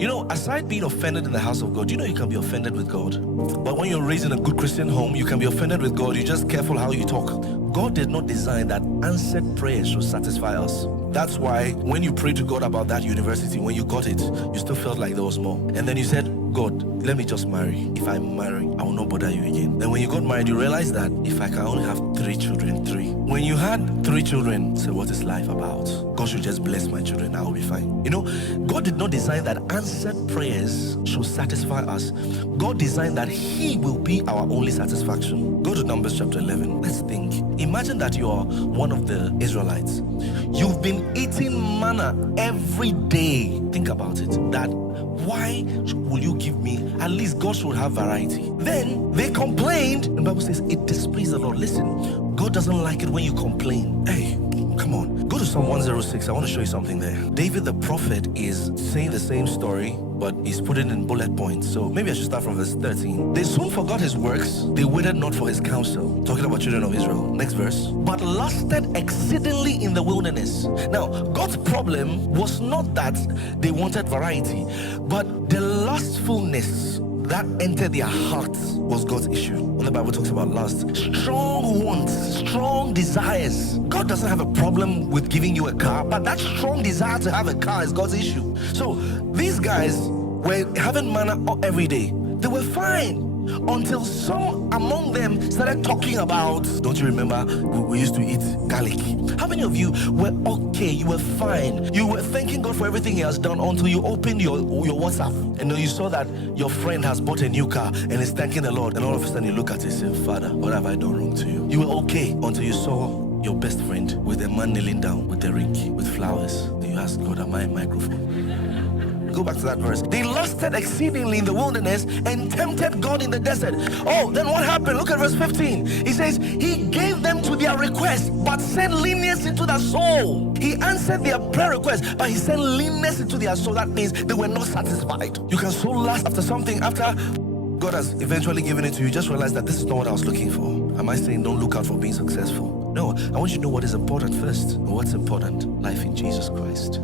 You know, aside being offended in the house of God, you know you can be offended with God. But when you're raised in a good Christian home, you can be offended with God. You're just careful how you talk. God did not design that answered prayers should satisfy us. That's why when you prayed to God about that university, when you got it, you still felt like there was more. And then you said, God, let me just marry. If I marry, I will not bother you again. Then when you got married, you realized that if I can only have 3 children, 3. When you had 3 children, so what is life about? God should just bless my children, I will be fine. You know, God did not design that answered prayers should satisfy us. God designed that He will be our only satisfaction. Go to Numbers chapter 11. Let's think. Imagine that you are one of the Israelites. You've been eating manna every day. Think about it. That why will you give me? At least God should have variety. Then they complained, and the Bible says it displeased the Lord. Listen, God doesn't like it when you complain. Hey, come on. Go to Psalm 106. I want to show you something there. David the prophet is saying the same story, but he's put it in bullet points. So maybe I should start from verse 13. They soon forgot his works. They waited not for his counsel. Talking about children of Israel. Next verse. But lusted exceedingly in the wilderness. Now, God's problem was not that they wanted variety, but the lustfulness that entered their hearts was God's issue. When the Bible talks about lust, strong wants, strong desires. God doesn't have a problem with giving you a car, but that strong desire to have a car is God's issue. So these guys were having manna every day. They were fine until some among them started talking about, don't you remember, we used to eat garlic. How many of you were okay, you were fine, you were thanking God for everything He has done until you opened your WhatsApp and then you saw that your friend has bought a new car and is thanking the Lord, and all of a sudden you look at it and say, Father, what have I done wrong to you? You were okay until you saw your best friend with a man kneeling down with a ring, with flowers. And you ask God, am I a microphone? Go back to that verse. They lusted exceedingly in the wilderness and tempted God in the desert. Oh, then what happened? Look at verse 15. He says, He gave them to their request, but sent leanness into their soul. He answered their prayer request, but He sent leanness into their soul. That means they were not satisfied. You can so lust after something after God has eventually given it to you. Just realize that this is not what I was looking for. Am I saying don't look out for being successful? No, I want you to know what is important first. And what's important? Life in Jesus Christ.